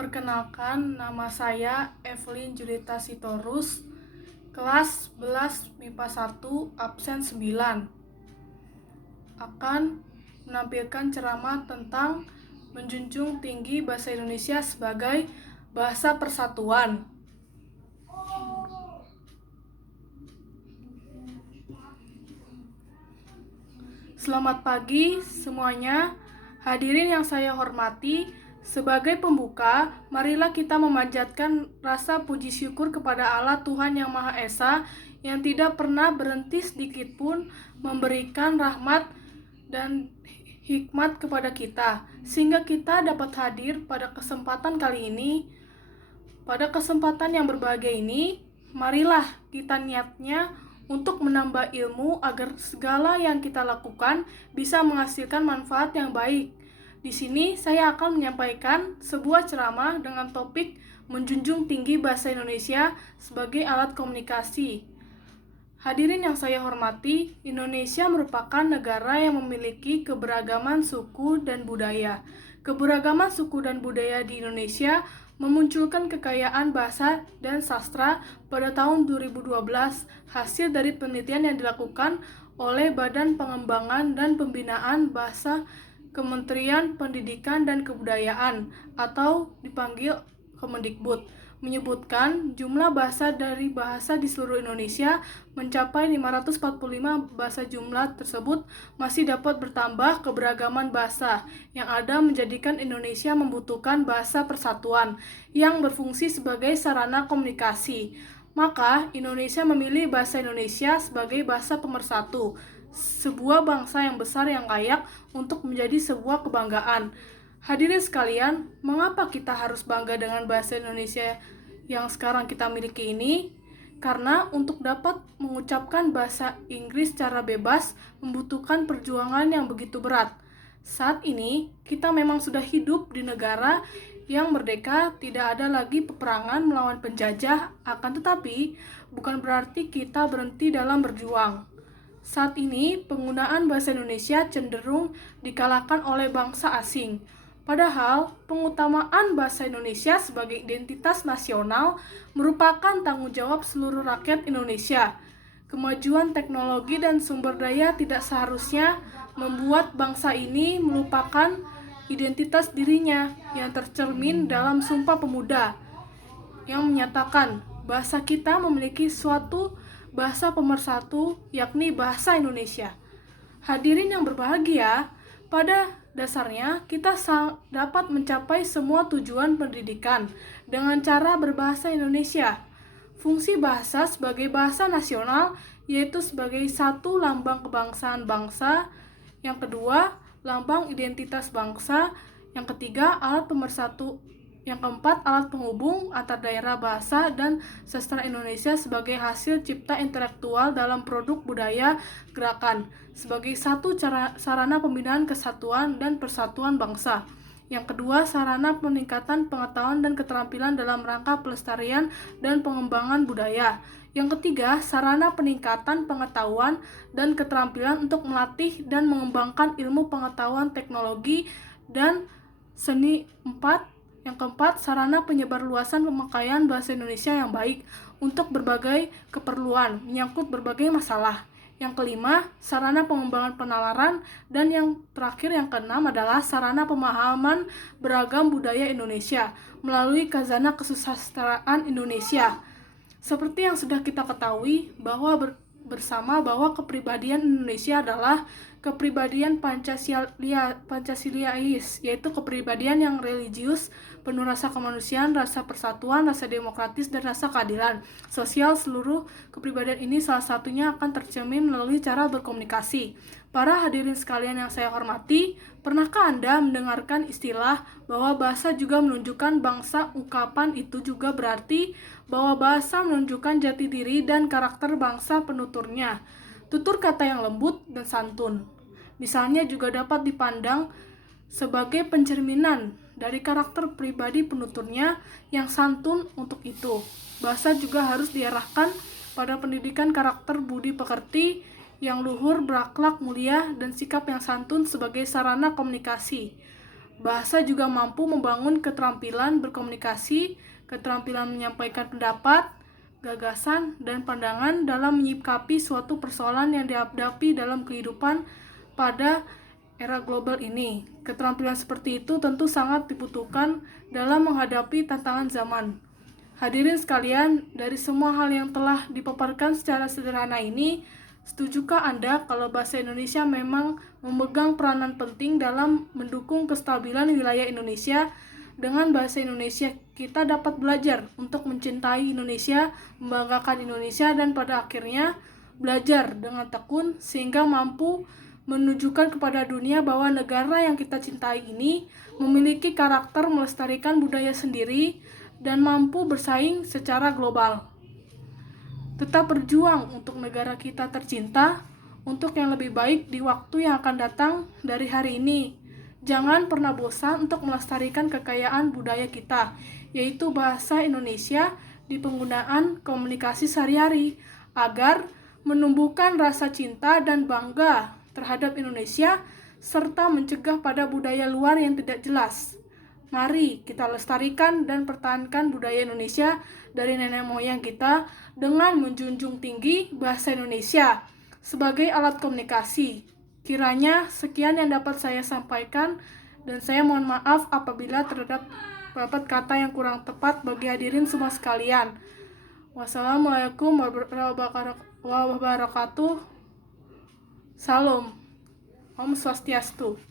Perkenalkan, nama saya Evelyn Julita Sitorus, kelas 11 MIPA 1, absen 9. Akan menampilkan ceramah tentang menjunjung tinggi bahasa Indonesia sebagai bahasa persatuan. Selamat pagi semuanya. Hadirin yang saya hormati, sebagai pembuka, marilah kita memanjatkan rasa puji syukur kepada Allah Tuhan Yang Maha Esa yang tidak pernah berhenti sedikit pun memberikan rahmat dan hikmat kepada kita, sehingga kita dapat hadir pada kesempatan kali ini. Pada kesempatan yang berbahagia ini, marilah kita niatnya untuk menambah ilmu agar segala yang kita lakukan bisa menghasilkan manfaat yang baik. Di sini saya akan menyampaikan sebuah ceramah dengan topik menjunjung tinggi bahasa Indonesia sebagai alat komunikasi. Hadirin yang saya hormati, Indonesia merupakan negara yang memiliki keberagaman suku dan budaya. Keberagaman suku dan budaya di Indonesia memunculkan kekayaan bahasa dan sastra pada tahun 2012 hasil dari penelitian yang dilakukan oleh Badan Pengembangan dan Pembinaan Bahasa Kementerian Pendidikan dan Kebudayaan atau dipanggil Kemendikbud, menyebutkan jumlah bahasa dari bahasa di seluruh Indonesia mencapai 545 bahasa. Jumlah tersebut masih dapat bertambah. Keberagaman bahasa yang ada menjadikan Indonesia membutuhkan bahasa persatuan yang berfungsi sebagai sarana komunikasi. Maka Indonesia memilih bahasa Indonesia sebagai bahasa pemersatu, sebuah bangsa yang besar yang layak untuk menjadi sebuah kebanggaan. Hadirin sekalian, mengapa kita harus bangga dengan bahasa Indonesia yang sekarang kita miliki ini? Karena untuk dapat mengucapkan bahasa Inggris secara bebas membutuhkan perjuangan yang begitu berat. Saat ini, kita memang sudah hidup di negara yang merdeka, tidak ada lagi peperangan melawan penjajah, akan tetapi bukan berarti kita berhenti dalam berjuang. Saat ini, penggunaan bahasa Indonesia cenderung dikalahkan oleh bangsa asing. Padahal, pengutamaan bahasa Indonesia sebagai identitas nasional merupakan tanggung jawab seluruh rakyat Indonesia. Kemajuan teknologi dan sumber daya tidak seharusnya membuat bangsa ini melupakan identitas dirinya yang tercermin dalam Sumpah Pemuda yang menyatakan bahasa kita memiliki suatu bahasa pemersatu, yakni bahasa Indonesia. Hadirin yang berbahagia, pada dasarnya kita dapat mencapai semua tujuan pendidikan dengan cara berbahasa Indonesia. Fungsi bahasa sebagai bahasa nasional yaitu sebagai satu lambang kebangsaan bangsa, yang kedua lambang identitas bangsa, yang ketiga alat pemersatu, yang keempat alat penghubung antar daerah bahasa dan sastra Indonesia sebagai hasil cipta intelektual dalam produk budaya gerakan, sebagai satu sarana pembinaan kesatuan dan persatuan bangsa. Yang kedua, sarana peningkatan pengetahuan dan keterampilan dalam rangka pelestarian dan pengembangan budaya. Yang ketiga, sarana peningkatan pengetahuan dan keterampilan untuk melatih dan mengembangkan ilmu pengetahuan teknologi dan seni. Yang keempat, sarana penyebarluasan pemakaian bahasa Indonesia yang baik untuk berbagai keperluan, menyangkut berbagai masalah. Yang kelima, sarana pengembangan penalaran, dan yang terakhir yang keenam adalah sarana pemahaman beragam budaya Indonesia melalui Khazanah Kesusastraan Indonesia. Seperti yang sudah kita ketahui bahwa bersama bahwa kepribadian Indonesia adalah kepribadian Pancasilais, yaitu kepribadian yang religius, penuh rasa kemanusiaan, rasa persatuan, rasa demokratis, dan rasa keadilan sosial. Seluruh kepribadian ini salah satunya akan tercermin melalui cara berkomunikasi. Para hadirin sekalian yang saya hormati, pernahkah Anda mendengarkan istilah bahwa bahasa juga menunjukkan bangsa? Ungkapan itu juga berarti bahwa bahasa menunjukkan jati diri dan karakter bangsa penuturnya. Tutur kata yang lembut dan santun, misalnya, juga dapat dipandang sebagai pencerminan dari karakter pribadi penuturnya yang santun. Untuk itu, bahasa juga harus diarahkan pada pendidikan karakter budi pekerti yang luhur, berakhlak mulia, dan sikap yang santun sebagai sarana komunikasi. Bahasa juga mampu membangun keterampilan berkomunikasi, keterampilan menyampaikan pendapat, gagasan, dan pandangan dalam menyikapi suatu persoalan yang dihadapi dalam kehidupan pada era global ini. Keterampilan seperti itu tentu sangat dibutuhkan dalam menghadapi tantangan zaman. Hadirin sekalian, dari semua hal yang telah dipaparkan secara sederhana ini, setujukah Anda kalau bahasa Indonesia memang memegang peranan penting dalam mendukung kestabilan wilayah Indonesia? Dengan bahasa Indonesia, kita dapat belajar untuk mencintai Indonesia, membanggakan Indonesia, dan pada akhirnya belajar dengan tekun sehingga mampu menunjukkan kepada dunia bahwa negara yang kita cintai ini memiliki karakter melestarikan budaya sendiri dan mampu bersaing secara global. Tetap berjuang untuk negara kita tercinta, untuk yang lebih baik di waktu yang akan datang dari hari ini. Jangan pernah bosan untuk melestarikan kekayaan budaya kita, yaitu bahasa Indonesia di penggunaan komunikasi sehari-hari, agar menumbuhkan rasa cinta dan bangga terhadap Indonesia, serta mencegah pada budaya luar yang tidak jelas. Mari kita lestarikan dan pertahankan budaya Indonesia dari nenek moyang kita dengan menjunjung tinggi bahasa Indonesia sebagai alat komunikasi. Kiranya sekian yang dapat saya sampaikan, dan saya mohon maaf apabila terdapat kata yang kurang tepat bagi hadirin semua sekalian. Wassalamualaikum warahmatullahi wabarakatuh. Salam. Om Swastiastu.